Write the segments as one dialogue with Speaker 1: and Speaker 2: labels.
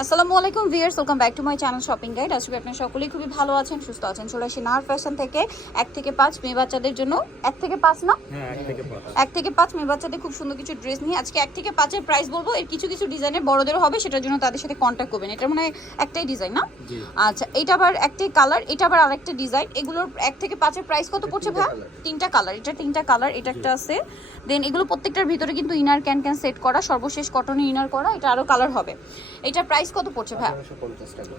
Speaker 1: আসসালামু আলাইকুম viewers welcome back to my channel shopping guide. আজকে আপনার সকলেই খুবই ভালো আছেন সুস্থ আছেন। চলে আসি নাহার ফ্যাশন থেকে। এক থেকে পাঁচ মেয়ে বাচ্চাদের জন্য এক থেকে পাঁচ না?
Speaker 2: হ্যাঁ এক থেকে পাঁচ।
Speaker 1: মেয়ে বাচ্চাদের খুব সুন্দর কিছু ড্রেস নিয়ে আজকে এক থেকে পাঁচের প্রাইস বলব। এর কিছু কিছু ডিজাইনের বড়দের হবে সেটার জন্য তাদের সাথে কন্ট্যাক্ট করবেন। এটা মানে একটাই ডিজাইন না? আচ্ছা এটা আবার একটাই কালার এটা আবার আরেকটা ডিজাইন এগুলোর এক থেকে পাঁচের প্রাইস কত পড়ছে ভাই? তিনটা কালার এটা তিনটা কালার এটা একটা আছে। দেন এগুলো প্রত্যেকটার ভিতরে কিন্তু ইনার ক্যান ক্যান সেট করা সর্বশেষ কটনে ইনার করা এটা আরও কালার হবে। এটা প্রাইস কত পড়ছে ভাই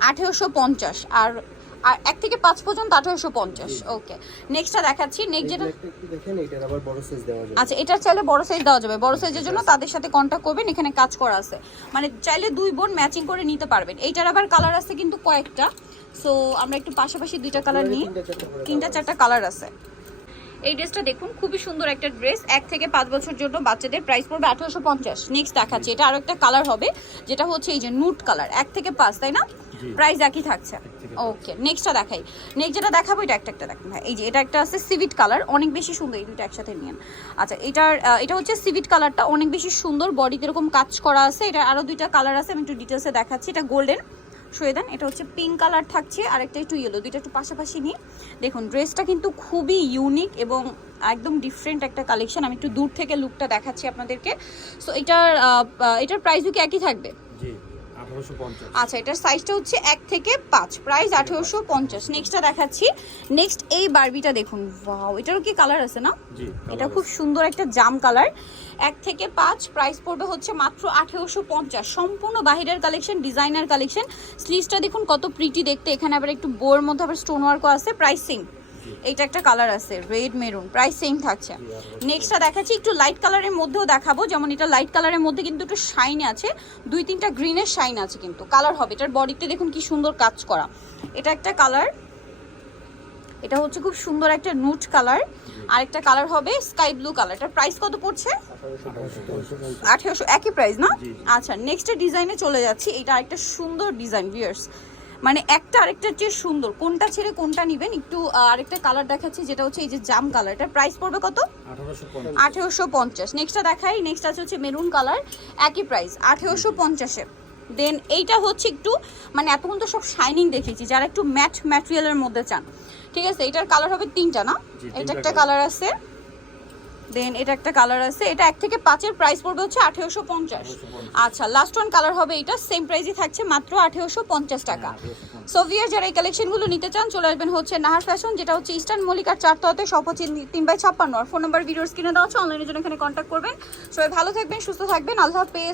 Speaker 2: আঠারোশো পঞ্চাশ
Speaker 1: আর আর এক থেকে পাঁচ পর্যন্ত আঠেরোশো পঞ্চাশ। ওকে। নেক্সটটা দেখাচ্ছি। নেক্সট যেটা আচ্ছা এটা চাইলে বড় সাইজ দেওয়া যাবে। বড় সাইজের জন্য তাদের সাথে কন্ট্যাক্ট করবেন এখানে কাজ করা আছে। মানে চাইলে দুই বোন ম্যাচিং করে নিতে পারবেন। এইটার আবার কালার আছে কিন্তু কয়েকটা। সো আমরা একটু পাশাপাশি দুইটা কালার নিই।
Speaker 2: তিনটা চারটা
Speaker 1: কালার আছে। এই ড্রেসটা দেখুন খুবই সুন্দর একটা ড্রেস। এক থেকে পাঁচ বছর জন্য বাচ্চাদের প্রাইস পড়বে আঠারোশো পঞ্চাশ। নেক্সট দেখাচ্ছি এটা আরও একটা কালার হবে যেটা হচ্ছে এই যে নুট কালার এক থেকে পাঁচ তাই না? প্রাইস একই থাকছে। ওকে নেক্সটটা দেখাই। নেক্সট যেটা দেখাবো এটা একটা একটা দেখান ভাই এই যে এটা একটা আছে সিভিট কালার অনেক বেশি সুন্দর এই দুটো একসাথে নিয়েন। আচ্ছা এটার এটা হচ্ছে সিভিট কালারটা অনেক বেশি সুন্দর বডিতে এরকম কাজ করা আছে। এটা আরও দুইটা কালার আছে আমি একটু ডিটেলসে দেখাচ্ছি। এটা গোল্ডেন শুয়ে দেন। এটা হচ্ছে পিঙ্ক কালার থাকছে, আর একটা একটু ইয়েলো দুইটা একটু পাশাপাশি নিই দেখুন ড্রেসটা কিন্তু খুবই ইউনিক এবং একদম ডিফারেন্ট একটা কালেকশন আমি একটু দূর থেকে লুকটা দেখাচ্ছি আপনাদেরকে। সো এটার এটার প্রাইসও কি একই থাকবে? আচ্ছা এটার সাইজটা হচ্ছে এক থেকে পাঁচ। প্রাইস আঠেরোশো পঞ্চাশ। নেক্সটটা দেখাচ্ছি। নেক্সট এই বারবিটা দেখুন। ওয়াও এটারও কি কালার আছে না? এটা খুব সুন্দর একটা জাম কালার এক থেকে পাঁচ প্রাইস পড়বে হচ্ছে মাত্র আঠেরোশো পঞ্চাশ। সম্পূর্ণ বাহিরের কালেকশন ডিজাইনার কালেকশন স্লিভসটা দেখুন কত প্রিটি দেখতে। এখানে আবার একটু বোর মধ্যে আবার স্টোন ওয়ার্কও আছে। প্রাইস এইটা একটা কালার আছে রেড মেরুন প্রাইস সেম থাকছে। নেক্সটটা দেখাচ্ছি একটু লাইট কালারের মধ্যেও দেখাবো যেমন এটা লাইট কালারের মধ্যে কিন্তু একটু শাইন আছে দুই তিনটা গ্রিনের শাইন আছে কিন্তু কালার হবে এটার বডিতে দেখুন কি সুন্দর কাজ করা। এটা একটা কালার এটা হচ্ছে খুব সুন্দর একটা নুট কালার আর একটা কালার হবে স্কাই ব্লু কালার এটার প্রাইস কত পড়ছে?
Speaker 2: আঠারোশো
Speaker 1: একই প্রাইস না? আচ্ছা নেক্সট ডিজাইনে চলে যাচ্ছি এটা আরেকটা সুন্দর ডিজাইন ভিউয়ার্স মানে একটা আরেকটার চেয়ে সুন্দর কোনটা ছেড়ে কোনটা নেবেন? একটু আরেকটা কালার দেখাচ্ছি যেটা হচ্ছে এই যে জাম কালার এটার প্রাইস পড়বে কত?
Speaker 2: আঠেরোশো পঞ্চাশ।
Speaker 1: নেক্সটটা দেখাই নেক্সট আছে হচ্ছে মেরুন কালার একই প্রাইস আঠেরোশো পঞ্চাশে দেন এইটা হচ্ছে একটু মানে এতক্ষণ তো সব শাইনিং দেখেছি যারা একটু ম্যাট ম্যাটেরিয়ালের মধ্যে চান। ঠিক আছে এটার কালার হবে তিনটা না? এটা একটা কালার আছে। দেন এটা একটা কালার আছে। এটা এক থেকে পাঁচের প্রাইস পড়বে হচ্ছে আঠেরোশো পঞ্চাশ। আচ্ছা লাস্ট ওয়ান কালার হবে এটা সেম প্রাইসই থাকছে মাত্র আঠেরোশো পঞ্চাশ টাকা। সোভিয়ার যারা এই কালেকশনগুলো নিতে চান চলে আসবেন হচ্ছে নাহার ফ্যাশন যেটা হচ্ছে ইস্টার্ন মল্লিকার চারতলাতে সব হচ্ছে তিন বাই ছাপ্পান্ন। আর ফোন নাম্বার ভিডিওস স্ক্রিনে দেওয়া হচ্ছে অনলাইনের জন্য এখানে কন্ট্যাক্ট করবেন। সবাই ভালো থাকবেন সুস্থ থাকবেন। আল্লাহ হাফেজ।